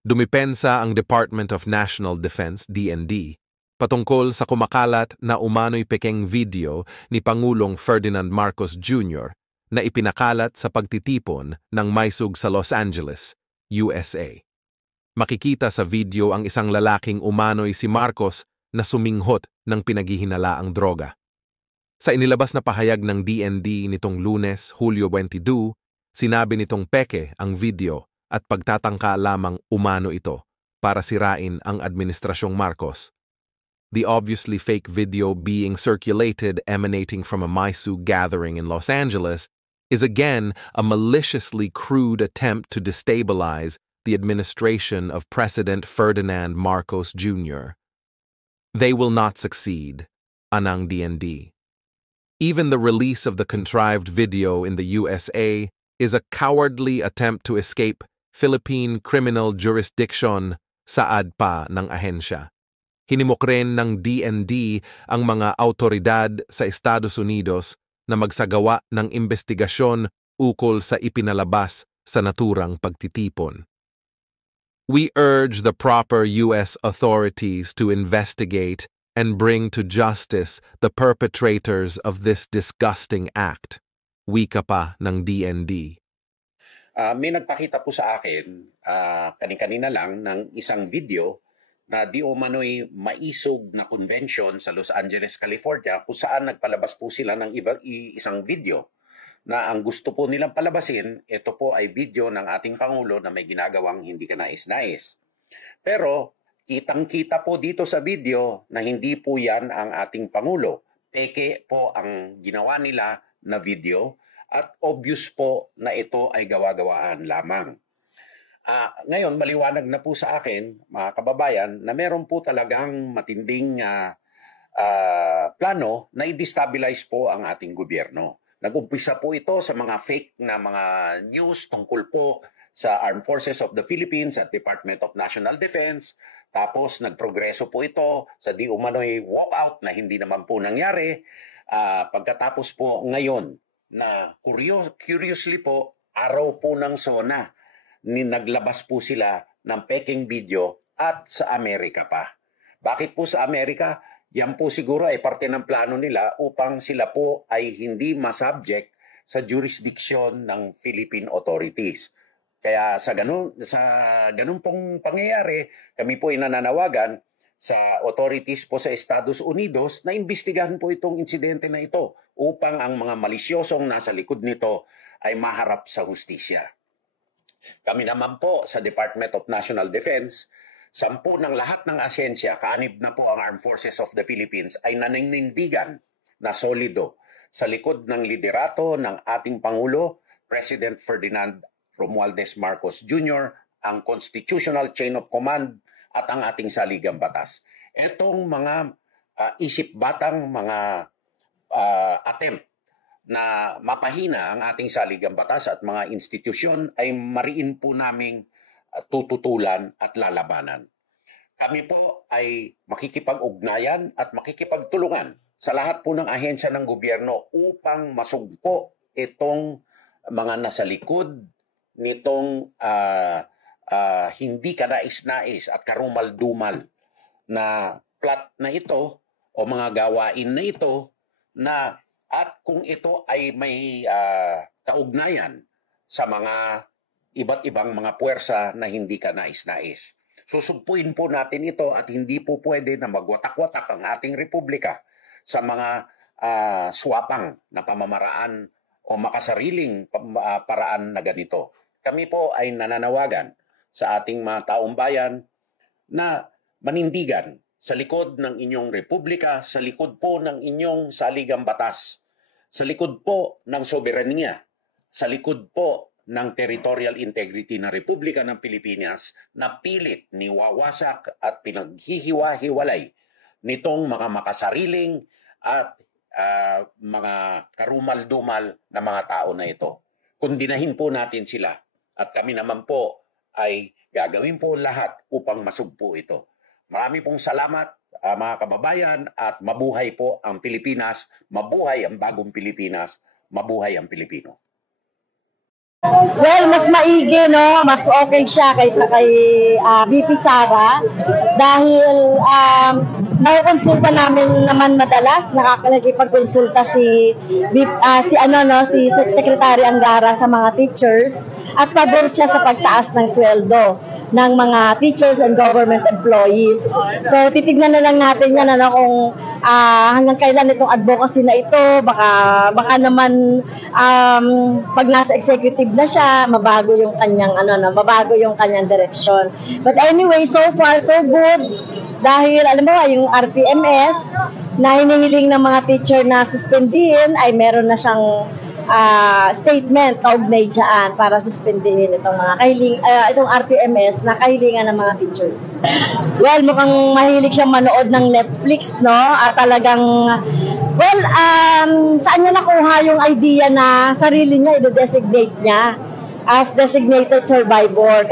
Dumipensa ang Department of National Defense, DND, patungkol sa kumakalat na umano'y pekeng video ni Pangulong Ferdinand Marcos Jr. na ipinakalat sa pagtitipon ng maisug sa Los Angeles, USA. Makikita sa video ang isang lalaking umano'y si Marcos na suminghot ng pinaghihinalaang droga. Sa inilabas na pahayag ng DND nitong Lunes, Hulyo 22, sinabi nitong peke ang video at pagtatangka lamang umano ito para sirain ang Administrasyong Marcos. The obviously fake video being circulated emanating from a Maisug gathering in Los Angeles is again a maliciously crude attempt to destabilize the administration of President Ferdinand Marcos Jr. They will not succeed, anang DND. Even the release of the contrived video in the USA is a cowardly attempt to escape Philippine criminal jurisdiction, saad pa ng ahensya. Hinimok rin ng DND ang mga autoridad sa Estados Unidos na magsagawa ng investigasyon ukol sa ipinalabas sa naturang pagtitipon. We urge the proper U.S. authorities to investigate and bring to justice the perpetrators of this disgusting act, wika pa ng DND. May nagpakita po sa akin kani-kanina lang ng isang video na di umano'y maisog na convention sa Los Angeles, California kung saan nagpalabas po sila ng isang video na ang gusto po nilang palabasin, ito po ay video ng ating Pangulo na may ginagawang hindi kanais-nais. Pero kitang-kita po dito sa video na hindi po yan ang ating Pangulo. Peke po ang ginawa nila na video at obvious po na ito ay gawa-gawaan lamang. Ngayon, maliwanag na po sa akin, mga kababayan, na meron po talagang matinding plano na i-destabilize po ang ating gobyerno. Nag-umpisa po ito sa mga fake na mga news tungkol po sa Armed Forces of the Philippines at Department of National Defense. Tapos nagprogreso po ito sa di umano'y walkout na hindi naman po nangyari. Pagkatapos po ngayon, na curiously po, araw po ng SONA, naglabas po sila ng peking video at sa Amerika pa. Bakit po sa Amerika? Yan po siguro ay parte ng plano nila upang sila po ay hindi masubject sa jurisdiction ng Philippine authorities. Kaya sa ganun pong pangyayari, kami po ay nananawagan sa authorities po sa Estados Unidos na imbestigahan po itong insidente na ito upang ang mga malisyosong nasa likod nito ay maharap sa hustisya. Kami naman po sa Department of National Defense, 10 ng lahat ng ahensya, kaanib na po ang Armed Forces of the Philippines, ay naninindigan na solido sa likod ng liderato ng ating Pangulo, President Ferdinand Romualdez Marcos Jr., ang constitutional chain of command at ang ating saligang batas. Etong mga isip-batang mga attempt na mapahina ang ating saligang batas at mga institusyon ay mariin po naming tututulan at lalabanan. Kami po ay makikipag-ugnayan at makikipagtulungan sa lahat po ng ahensya ng gobyerno upang masugpo itong mga nasa likod nitong hindi kanais-nais at karumal-dumal na plot na ito o mga gawain na ito na at kung ito ay may kaugnayan sa mga iba't ibang mga puwersa na hindi kanais-nais. Susugpuin po natin ito at hindi po pwede na magwatak-watak ang ating republika sa mga swapang na pamamaraan o makasariling paraan na ganito. Kami po ay nananawagan sa ating mga taong bayan na manindigan sa likod ng inyong republika, sa likod po ng inyong saligang batas, sa likod po ng soberanya, sa likod po ng territorial integrity ng Republika ng Pilipinas na pilit niwawasak at pinaghihiwa-hiwalay nitong mga makasariling at mga karumal-dumal na mga tao na ito. Kundinahin po natin sila at kami naman po ay gagawin po lahat upang masugpo ito. Marami pong salamat mga kababayan at mabuhay po ang Pilipinas, mabuhay ang bagong Pilipinas, mabuhay ang Pilipino. Well, mas maigi, no? Mas okay siya kaysa kay VP Sara dahil nakukonsulta namin naman madalas, nakikipagkonsulta si Secretary Angara sa mga teachers at pabor siya sa pagtaas ng sweldo ng mga teachers and government employees. So titignan na lang natin yan kung hanggang kailan itong advocacy na ito, baka naman pag nasa executive na siya, mabago yung kanyang direksyon. But anyway, so far so good dahil alam mo yung RTMS na hinihiling ng mga teacher na suspendihin ay meron na siyang statement kaugnay dyan para suspendihin itong RTMS na kahilingan ng mga teachers. Well, mukhang mahilig siyang manood ng Netflix, no? At talagang, saan niya nakuha yung idea na sarili niya i-designate niya as designated survivor?